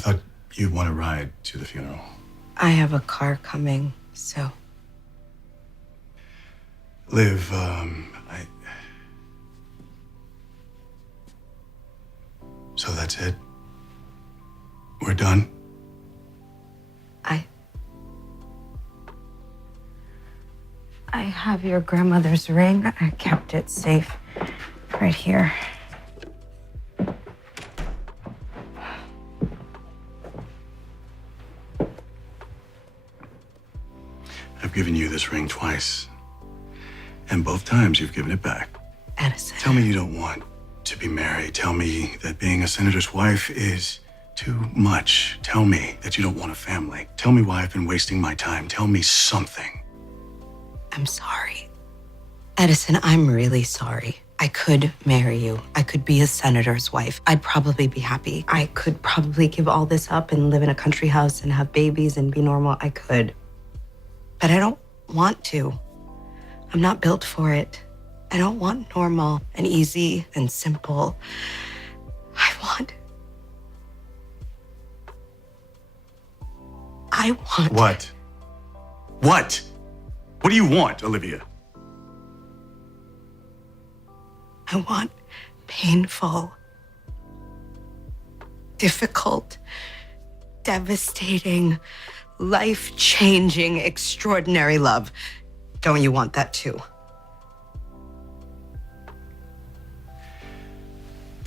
thought you'd want to ride to the funeral. I have a car coming, so. Liv, So that's it? We're done? I have your grandmother's ring. I kept it safe right here. I've given you this ring twice. And both times you've given it back. Edison. Tell me you don't want to be married. Tell me that being a senator's wife is too much. Tell me that you don't want a family. Tell me why I've been wasting my time. Tell me something. I'm sorry. Edison, I'm really sorry. I could marry you. I could be a senator's wife. I'd probably be happy. I could probably give all this up and live in a country house and have babies and be normal. I could. But I don't want to. I'm not built for it. I don't want normal and easy and simple. I want... What? What? What do you want, Olivia? I want painful, difficult, devastating, life-changing, extraordinary love. Don't you want that too?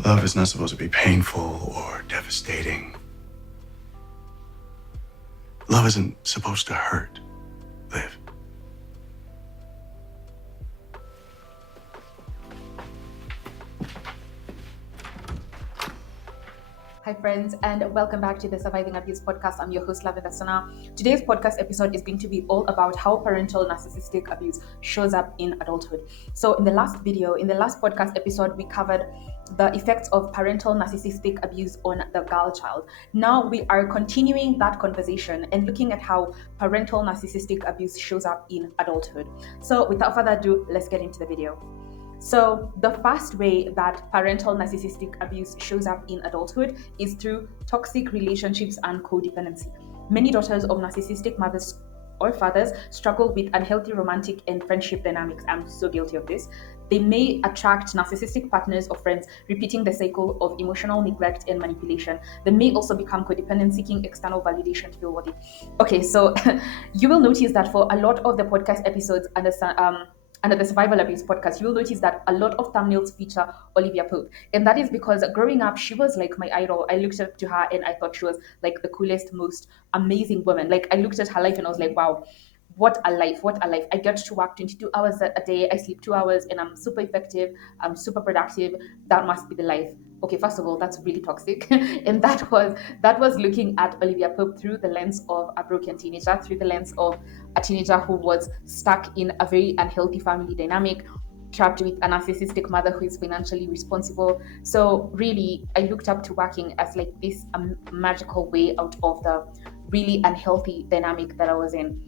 Love is not supposed to be painful or devastating. Love isn't supposed to hurt, Liv. Hi friends, and welcome back to the Surviving Abuse podcast. I'm your host, Lavenda Sana. Today's podcast episode is going to be all about how parental narcissistic abuse shows up in adulthood. So in the last podcast episode, we covered the effects of parental narcissistic abuse on the girl child. Now we are continuing that conversation and looking at how parental narcissistic abuse shows up in adulthood. So without further ado, let's get into the video. So the first way that parental narcissistic abuse shows up in adulthood is through toxic relationships and codependency. Many daughters of narcissistic mothers or fathers struggle with unhealthy romantic and friendship dynamics. I'm so guilty of this. They may attract narcissistic partners or friends, repeating the cycle of emotional neglect and manipulation. They may also become codependent, seeking external validation to feel worthy. Okay, so you will notice that for a lot of the podcast episodes under the Survival Abuse podcast, you will notice that a lot of thumbnails feature Olivia Pope. And that is because growing up, she was like my idol. I looked up to her and I thought she was like the coolest, most amazing woman. Like I looked at her life and I was like, wow, what a life, what a life. I get to work 22 hours a day. I sleep 2 hours and I'm super effective. I'm super productive. That must be the life. Okay, first of all, that's really toxic. And that was looking at Olivia Pope through the lens of a broken teenager, through the lens of a teenager who was stuck in a very unhealthy family dynamic, trapped with a narcissistic mother who is financially responsible. So really, I looked up to working as like this magical way out of the really unhealthy dynamic that I was in.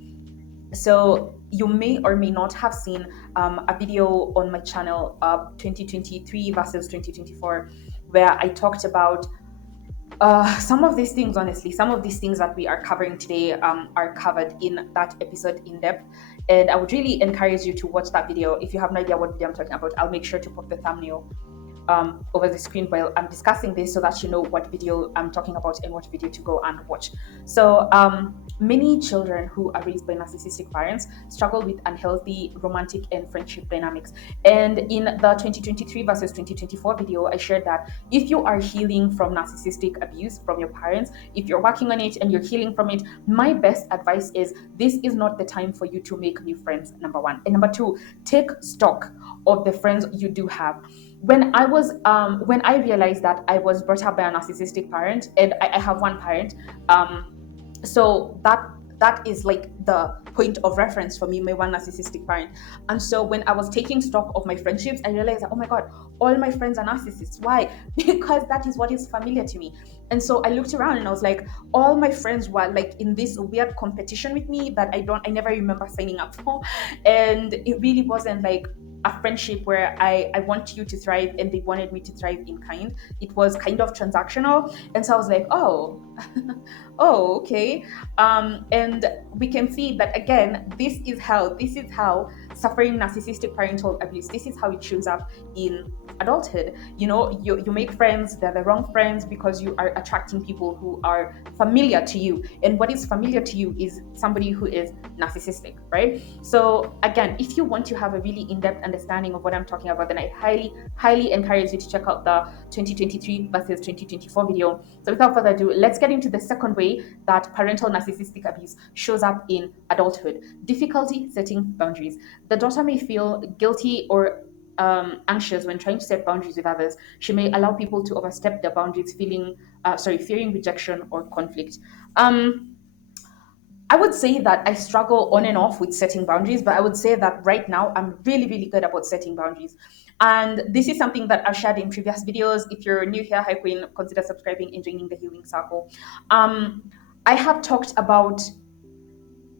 So you may or may not have seen a video on my channel, 2023 versus 2024, where I talked about some of these things. Honestly, some of these things that we are covering today are covered in that episode in depth. And I would really encourage you to watch that video. If you have no idea what video I'm talking about, I'll make sure to put the thumbnail over the screen while I'm discussing this so that you know what video I'm talking about and what video to go and watch. So many children who are raised by narcissistic parents struggle with unhealthy romantic and friendship dynamics. And in the 2023 versus 2024 video, I shared that if you are healing from narcissistic abuse from your parents, if you're working on it and you're healing from it, my best advice is this is not the time for you to make new friends, number one. And number two, take stock of the friends you do have. When I realized that I was brought up by a narcissistic parent, and I have one parent, so that is like the point of reference for me, my one narcissistic parent. And so when I was taking stock of my friendships, I realized that, oh my God, all my friends are narcissists. Why? Because that is what is familiar to me. And so I looked around and I was like, all my friends were like in this weird competition with me that I never remember signing up for. And it really wasn't like a friendship where I want you to thrive and they wanted me to thrive in kind. It was kind of transactional. And so I was like, oh, oh, okay. And we can see that again, this is how suffering narcissistic parental abuse, this is how it shows up in adulthood. You make friends, they're the wrong friends because you are attracting people who are familiar to you. And what is familiar to you is somebody who is narcissistic, right? So again, if you want to have a really in-depth understanding of what I'm talking about, then I highly encourage you to check out the 2023 versus 2024 video. So without further ado, let's get into the second way that parental narcissistic abuse shows up in adulthood: difficulty setting boundaries. The daughter may feel guilty or anxious when trying to set boundaries with others. She may allow people to overstep their boundaries, fearing rejection or conflict. I would say that I struggle on and off with setting boundaries, but I would say that right now I'm really good about setting boundaries. And this is something that I've shared in previous videos. If you're new here, hi Queen, consider subscribing and joining the healing circle. I have talked about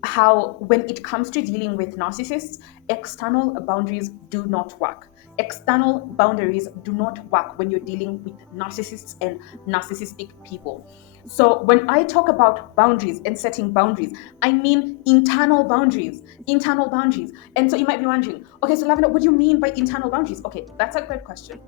how when it comes to dealing with narcissists, external boundaries do not work. External boundaries do not work when you're dealing with narcissists and narcissistic people. So when I talk about boundaries and setting boundaries, I mean internal boundaries. Internal boundaries. And so you might be wondering, okay, so Lavender, what do you mean by internal boundaries? Okay, that's a great question.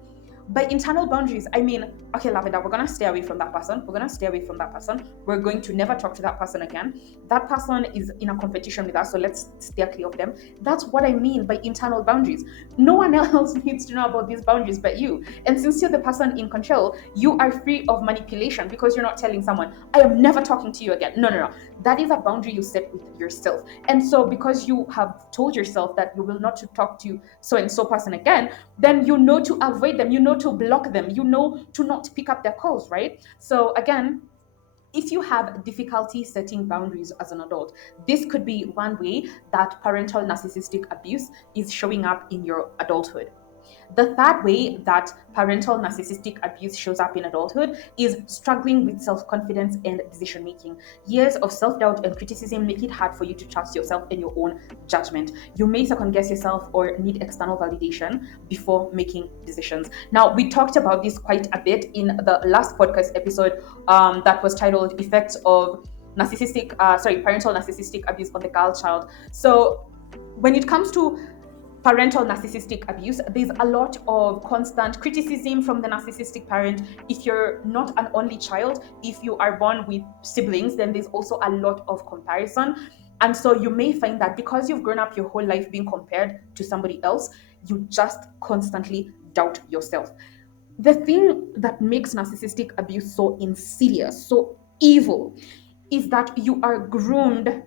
By internal boundaries, I mean, okay, Lavender, we're going to stay away from that person. We're going to stay away from that person. We're going to never talk to that person again. That person is in a competition with us, so let's steer clear of them. That's what I mean by internal boundaries. No one else needs to know about these boundaries but you. And since you're the person in control, you are free of manipulation because you're not telling someone, I am never talking to you again. No. That is a boundary you set with yourself. And so because you have told yourself that you will not to talk to so-and-so person again, then you know to avoid them, you know to block them, you know to not pick up their calls, right? So again, if you have difficulty setting boundaries as an adult, this could be one way that parental narcissistic abuse is showing up in your adulthood. The third way that parental narcissistic abuse shows up in adulthood is struggling with self-confidence and decision-making. Years of self-doubt and criticism make it hard for you to trust yourself and your own judgment. You may second-guess yourself or need external validation before making decisions. Now, we talked about this quite a bit in the last podcast episode that was titled Effects of Parental Narcissistic Abuse on the Girl Child. So when it comes to parental narcissistic abuse, there's a lot of constant criticism from the narcissistic parent. If you're not an only child, if you are born with siblings, then there's also a lot of comparison. And so you may find that because you've grown up your whole life being compared to somebody else, you just constantly doubt yourself. The thing that makes narcissistic abuse so insidious, so evil, is that you are groomed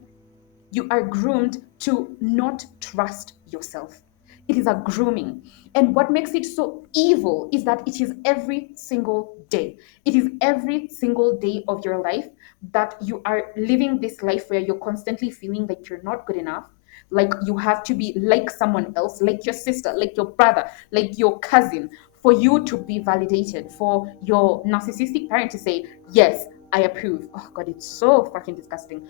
to not trust yourself. It is a grooming. And what makes it so evil is that it is every single day. It is every single day of your life that you are living this life where you're constantly feeling like you're not good enough, like you have to be like someone else, like your sister, like your brother, like your cousin, for you to be validated, for your narcissistic parent to say, yes, I approve. Oh God, it's so fucking disgusting.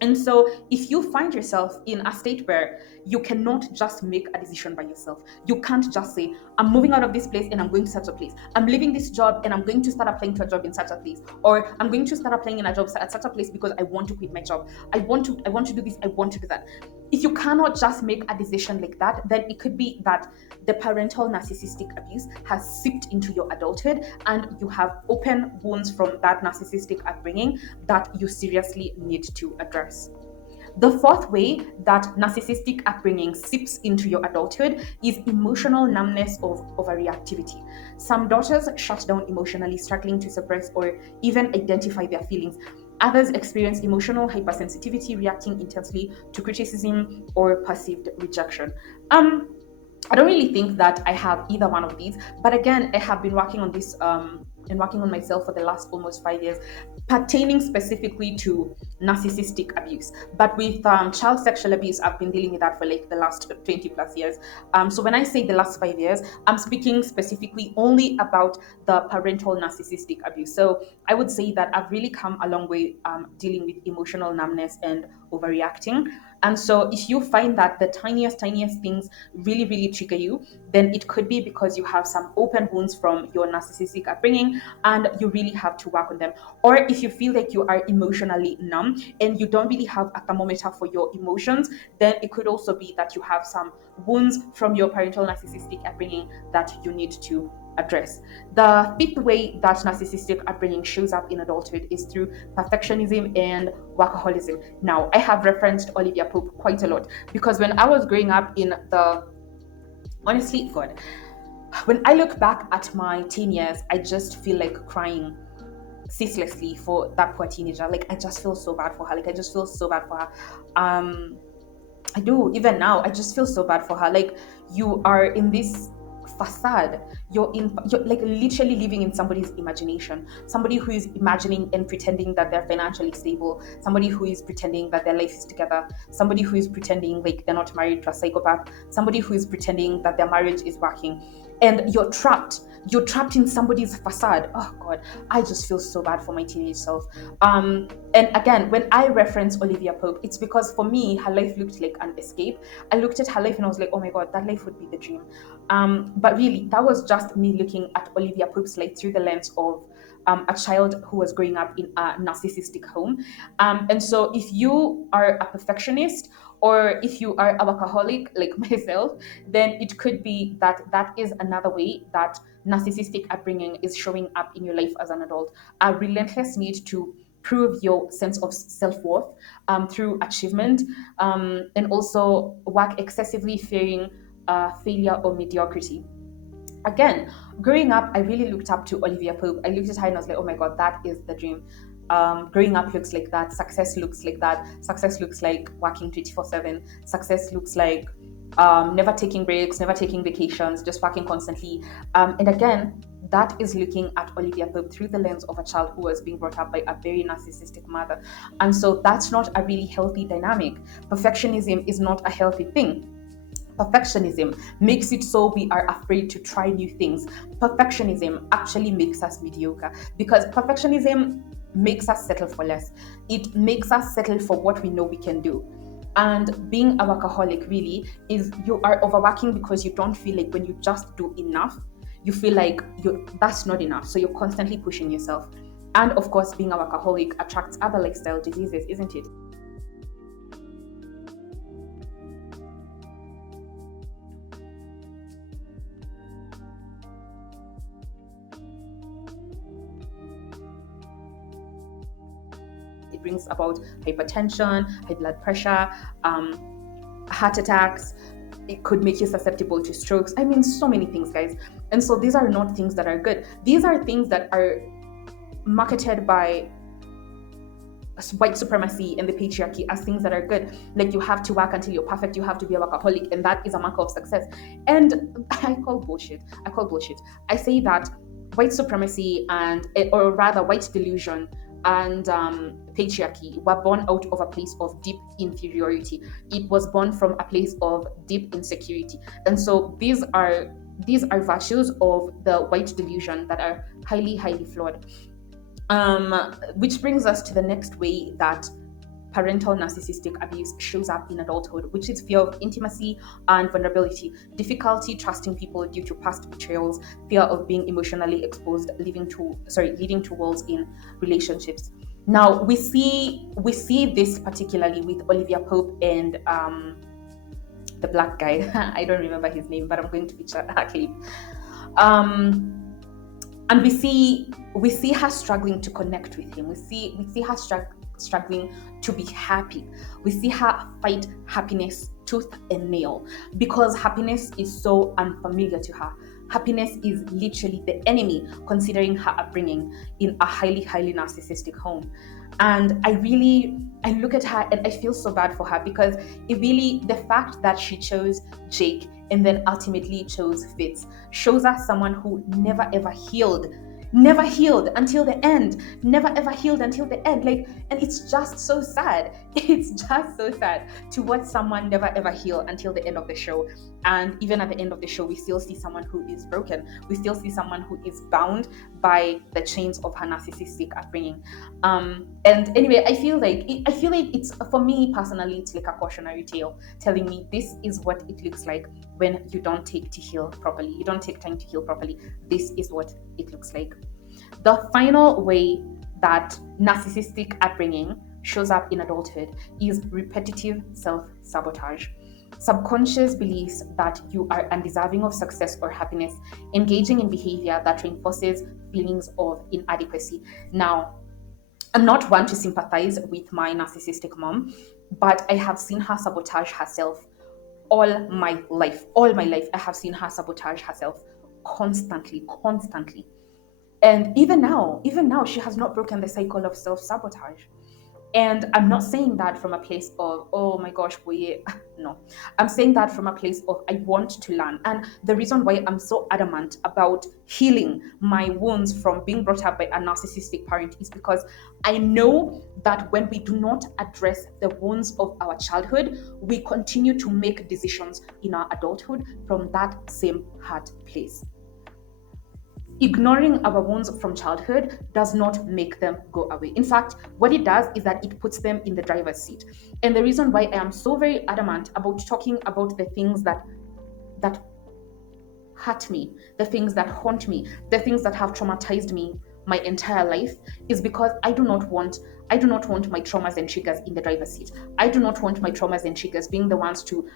And so if you find yourself in a state where you cannot just make a decision by yourself, you can't just say, I'm moving out of this place and I'm going to such a place. I'm leaving this job and I'm going to start applying to a job in such a place. Or I'm going to start applying in a job at such a place because I want to quit my job. I want to do this, I want to do that. If you cannot just make a decision like that, then it could be that the parental narcissistic abuse has seeped into your adulthood and you have open wounds from that narcissistic upbringing that you seriously need to address. The fourth way that narcissistic upbringing seeps into your adulthood is emotional numbness of overreactivity. Some daughters shut down emotionally, struggling to suppress or even identify their feelings. Others experience emotional hypersensitivity, reacting intensely to criticism or perceived rejection. I don't really think that I have either one of these, but again, I have been working on this and working on myself for the last almost 5 years, pertaining specifically to narcissistic abuse. But with child sexual abuse, I've been dealing with that for like the last 20 plus years. So when I say the last 5 years, I'm speaking specifically only about the parental narcissistic abuse. So I would say that I've really come a long way dealing with emotional numbness and overreacting. And so if you find that the tiniest things really, really trigger you, then it could be because you have some open wounds from your narcissistic upbringing and you really have to work on them. Or if you feel like you are emotionally numb and you don't really have a thermometer for your emotions, then it could also be that you have some wounds from your parental narcissistic upbringing that you need to address. The fifth way that narcissistic upbringing shows up in adulthood is through perfectionism and workaholism. Now, I have referenced Olivia Pope quite a lot because when I was growing up honestly, God, when I look back at my teen years, I just feel like crying ceaselessly for that poor teenager. Like, I just feel so bad for her. I do. Even now, I just feel so bad for her. Like, you are in this facade. You're like literally living in somebody's imagination. Somebody who is imagining and pretending that they're financially stable. Somebody who is pretending that their life is together. Somebody who is pretending like they're not married to a psychopath. Somebody who is pretending that their marriage is working. And you're trapped in somebody's facade. Oh God, I just feel so bad for my teenage self. And again, when I reference Olivia Pope, it's because for me, her life looked like an escape. I looked at her life and I was like, oh my God, that life would be the dream. But really, that was just me looking at Olivia Pope's life through the lens of a child who was growing up in a narcissistic home. And so if you are a perfectionist, or if you are a workaholic like myself, then it could be that is another way that narcissistic upbringing is showing up in your life as an adult. A relentless need to prove your sense of self-worth through achievement, and also work excessively fearing failure or mediocrity. Again, growing up, I really looked up to Olivia Pope. I looked at her and I was like, oh my God, that is the dream. Growing up looks like that. Success looks like that. Success looks like working 24/7. Success looks like never taking breaks, never taking vacations, just working constantly. And again, that is looking at Olivia Pope through the lens of a child who was being brought up by a very narcissistic mother. And so that's not a really healthy dynamic. Perfectionism is not a healthy thing. Perfectionism makes it so we are afraid to try new things. Perfectionism actually makes us mediocre because perfectionism makes us settle for less. It makes us settle for what we know we can do. And being a workaholic really is you are overworking because you don't feel like when you just do enough, you feel like that's not enough. So you're constantly pushing yourself. And of course, being a workaholic attracts other lifestyle diseases, isn't it? It brings about hypertension, high blood pressure, heart attacks. It could make you susceptible to strokes. I mean, so many things, guys. And so these are not things that are good. These are things that are marketed by white supremacy and the patriarchy as things that are good. Like, you have to work until you're perfect, you have to be a workaholic, and that is a marker of success. And I call bullshit. I say that white supremacy or rather white delusion and patriarchy were born out of a place of deep inferiority. It was born from a place of deep insecurity. And so these are virtues of the white delusion that are highly, highly flawed. Which brings us to the next way that parental narcissistic abuse shows up in adulthood, which is fear of intimacy and vulnerability, difficulty trusting people due to past betrayals, fear of being emotionally exposed, leading to walls in relationships. Now we see this particularly with Olivia Pope and the black guy. I don't remember his name, but I'm going to feature a clip. And we see her struggling to connect with him. We see her struggling to be happy. We see her fight happiness tooth and nail because happiness is so unfamiliar to her. Happiness is literally the enemy, considering her upbringing in a highly, highly narcissistic home. And I look at her and I feel so bad for her because the fact that she chose Jake and then ultimately chose Fitz shows us someone who never ever healed until the end. Like, and it's just so sad. It's just so sad to watch someone never ever heal until the end of the show. And even at the end of the show, we still see someone who is broken. We still see someone who is bound by the chains of her narcissistic upbringing. And anyway, I feel like it's, for me personally, it's like a cautionary tale telling me this is what it looks like when you don't take to heal properly. You don't take time to heal properly. This is what it looks like. The final way that narcissistic upbringing shows up in adulthood is repetitive self-sabotage. Subconscious beliefs that you are undeserving of success or happiness, engaging in behavior that reinforces feelings of inadequacy. Now, I'm not one to sympathize with my narcissistic mom, but I have seen her sabotage herself all my life. All my life, I have seen her sabotage herself constantly. And even now, she has not broken the cycle of self-sabotage. And I'm not saying that from a place of, oh my gosh, boy, no. I'm saying that from a place of, I want to learn. And the reason why I'm so adamant about healing my wounds from being brought up by a narcissistic parent is because I know that when we do not address the wounds of our childhood, we continue to make decisions in our adulthood from that same hurt place. Ignoring our wounds from childhood does not make them go away. In fact, what it does is that it puts them in the driver's seat. And the reason why I am so very adamant about talking about the things that hurt me, the things that haunt me, the things that have traumatized me my entire life is because I do not want my traumas and triggers in the driver's seat. I do not want my traumas and triggers being the ones to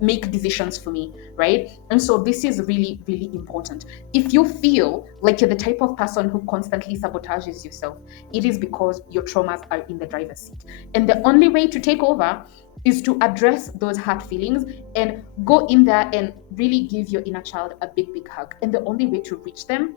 make decisions for me, right? And so this is really, really important. If you feel like you're the type of person who constantly sabotages yourself, it is because your traumas are in the driver's seat. And the only way to take over is to address those hurt feelings and go in there and really give your inner child a big, big hug. And the only way to reach them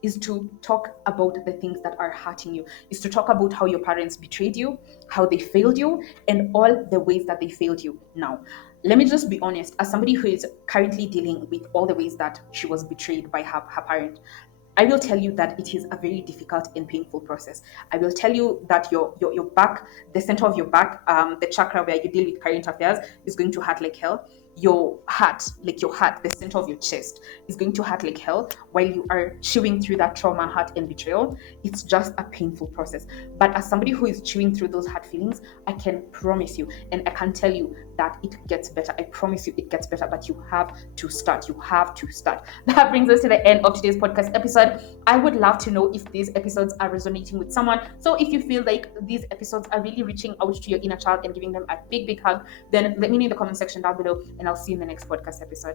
is to talk about the things that are hurting you, is to talk about how your parents betrayed you, how they failed you, and all the ways that they failed you. Now, let me just be honest, as somebody who is currently dealing with all the ways that she was betrayed by her parent, I will tell you that it is a very difficult and painful process. I will tell you that your back, the center of your back, the chakra where you deal with current affairs, is going to hurt like hell. Your heart, the center of your chest, is going to hurt like hell while you are chewing through that trauma, hurt, and betrayal. It's just a painful process. But as somebody who is chewing through those hard feelings, I can promise you, and I can tell you that it gets better. I promise you it gets better, but you have to start. You have to start. That brings us to the end of today's podcast episode. I would love to know if these episodes are resonating with someone. So if you feel like these episodes are really reaching out to your inner child and giving them a big, big hug, then let me know in the comment section down below, and I'll see you in the next podcast episode.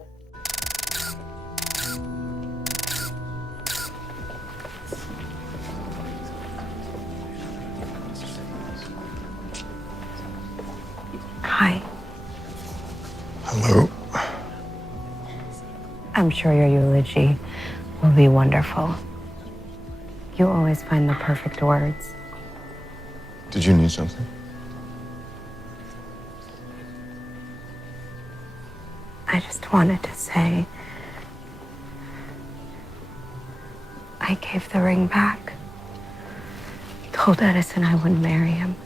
Hi. Hello. I'm sure your eulogy will be wonderful. You always find the perfect words. Did you need something? I just wanted to say I gave the ring back. Told Edison I wouldn't marry him.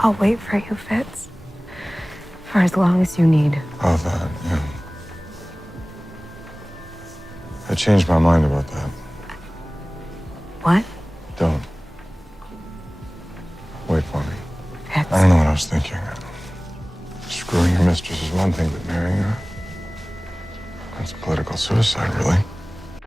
I'll wait for you, Fitz. For as long as you need. Oh, that, yeah. I changed my mind about that. What? Don't. Wait for me. Fitz. I don't know what I was thinking. Screwing your mistress is one thing, but marrying her? That's political suicide, really.